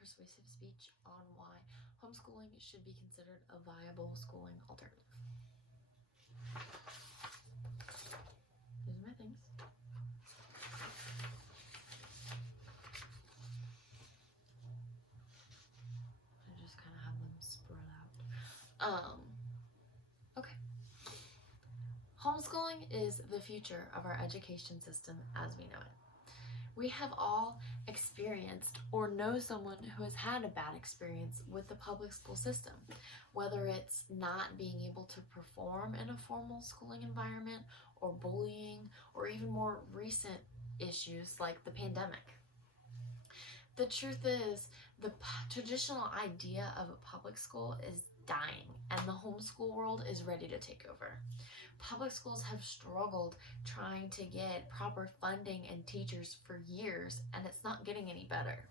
Persuasive Speech on why homeschooling should be considered a viable schooling alternative. These are my things. I just kind of have them spread out. Okay. Homeschooling is the future of our education system as we know it. We have all experienced or know someone who has had a bad experience with the public school system, whether it's not being able to perform in a formal schooling environment, or bullying, or even more recent issues like the pandemic. The truth is, the traditional idea of a public school is dying, and the homeschool world is ready to take over. Public schools have struggled trying to get proper funding and teachers for years, and it's not getting any better.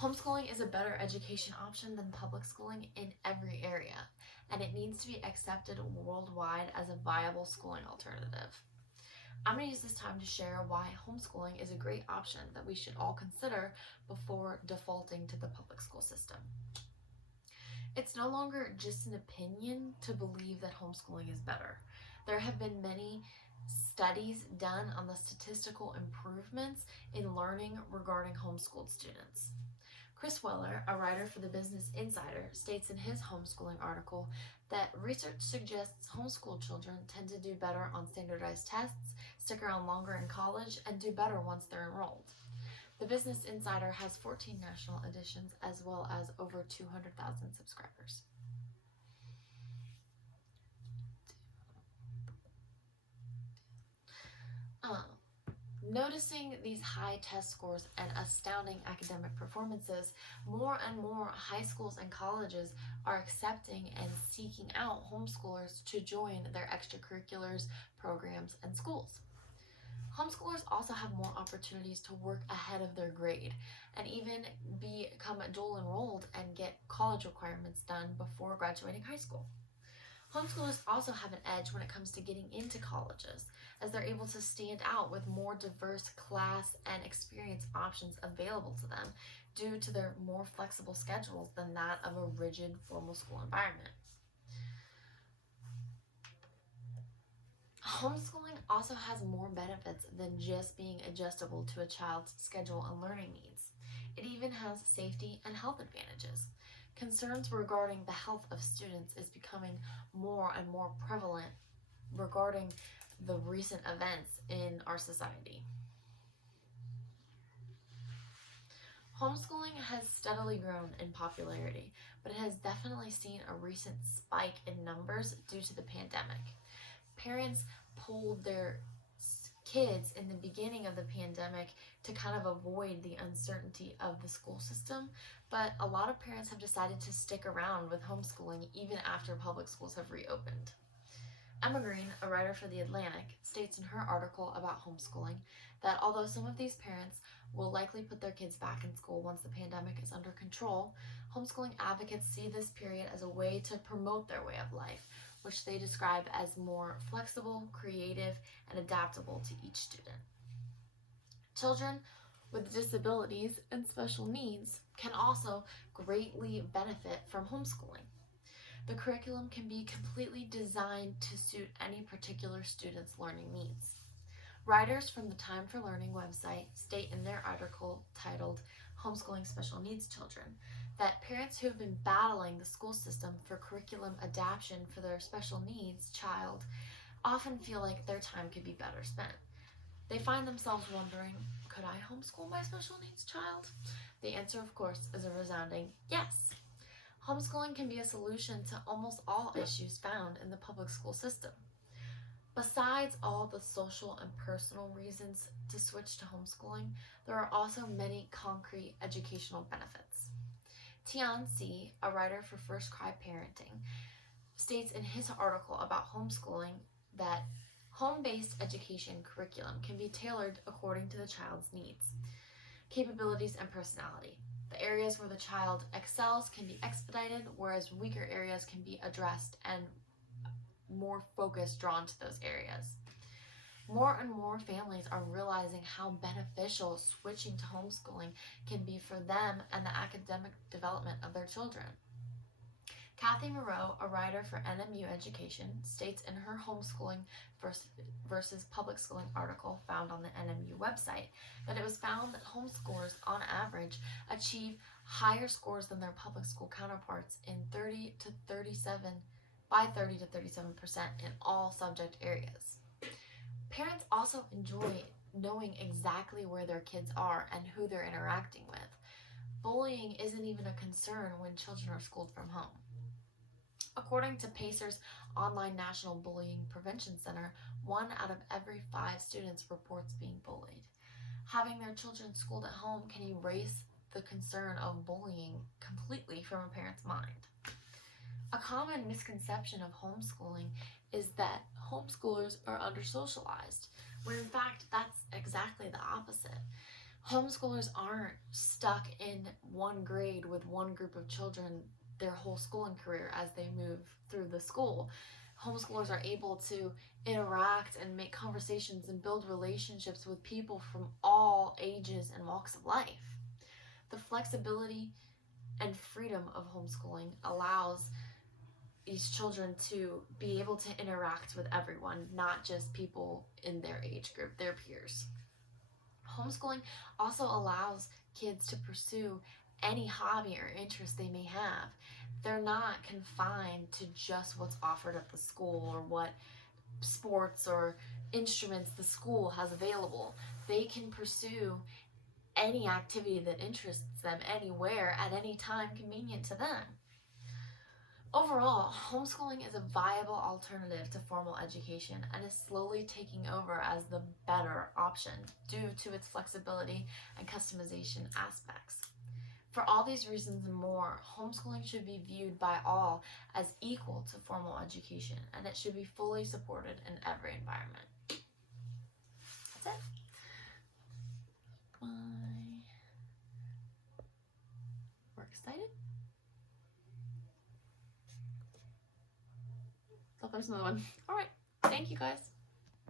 Homeschooling is a better education option than public schooling in every area, and it needs to be accepted worldwide as a viable schooling alternative. I'm going to use this time to share why homeschooling is a great option that we should all consider before defaulting to the public school system. It's no longer just an opinion to believe that homeschooling is better. There have been many studies done on the statistical improvements in learning regarding homeschooled students. Chris Weller, a writer for the Business Insider, states in his homeschooling article that research suggests homeschool children tend to do better on standardized tests, stick around longer in college, and do better once they're enrolled. The Business Insider has 14 national editions as well as over 200,000 subscribers. Noticing these high test scores and astounding academic performances, more and more high schools and colleges are accepting and seeking out homeschoolers to join their extracurriculars, programs, and schools. Homeschoolers also have more opportunities to work ahead of their grade and even become dual enrolled and get college requirements done before graduating high school. Homeschoolers also have an edge when it comes to getting into colleges, as they're able to stand out with more diverse class and experience options available to them due to their more flexible schedules than that of a rigid formal school environment. Homeschooling also has more benefits than just being adjustable to a child's schedule and learning needs. It even has safety and health advantages. Concerns regarding the health of students is becoming more and more prevalent regarding the recent events in our society. Homeschooling has steadily grown in popularity, but it has definitely seen a recent spike in numbers due to the pandemic. Parents pulled their kids in the beginning of the pandemic to kind of avoid the uncertainty of the school system, but a lot of parents have decided to stick around with homeschooling even after public schools have reopened. Emma Green, a writer for The Atlantic, states in her article about homeschooling that although some of these parents will likely put their kids back in school once the pandemic is under control, homeschooling advocates see this period as a way to promote their way of life, which they describe as more flexible, creative, and adaptable to each student. Children with disabilities and special needs can also greatly benefit from homeschooling. The curriculum can be completely designed to suit any particular student's learning needs. Writers from the Time for Learning website state in their article titled Homeschooling Special Needs Children that parents who have been battling the school system for curriculum adaptation for their special needs child often feel like their time could be better spent. They find themselves wondering, could I homeschool my special needs child? The answer, of course, is a resounding yes. Homeschooling can be a solution to almost all issues found in the public school system. Besides all the social and personal reasons to switch to homeschooling, there are also many concrete educational benefits. Tian C., a writer for First Cry Parenting, states in his article about homeschooling that home-based education curriculum can be tailored according to the child's needs, capabilities, and personality. The areas where the child excels can be expedited, whereas weaker areas can be addressed and more focus drawn to those areas. More and more families are realizing how beneficial switching to homeschooling can be for them and the academic development of their children. Kathy Moreau, a writer for NMU Education, states in her homeschooling versus public schooling article found on the NMU website that it was found that homeschoolers, on average, achieve higher scores than their public school counterparts in 30 to 37% in all subject areas. Parents also enjoy knowing exactly where their kids are and who they're interacting with. Bullying isn't even a concern when children are schooled from home. According to PACER's online National Bullying Prevention Center, 1 out of every 5 students reports being bullied. Having their children schooled at home can erase the concern of bullying completely from a parent's mind. A common misconception of homeschooling is that homeschoolers are under-socialized, when in fact that's exactly the opposite. Homeschoolers aren't stuck in one grade with one group of children their whole schooling career as they move through the school. Homeschoolers are able to interact and make conversations and build relationships with people from all ages and walks of life. The flexibility and freedom of homeschooling allows these children to be able to interact with everyone, not just people in their age group, their peers. Homeschooling also allows kids to pursue any hobby or interest they may have. They're not confined to just what's offered at the school or what sports or instruments the school has available. They can pursue any activity that interests them anywhere at any time convenient to them. Overall, homeschooling is a viable alternative to formal education and is slowly taking over as the better option due to its flexibility and customization aspects. For all these reasons and more, homeschooling should be viewed by all as equal to formal education, and it should be fully supported in every environment. That's it. We're excited. So there's another one. All right. Thank you, guys.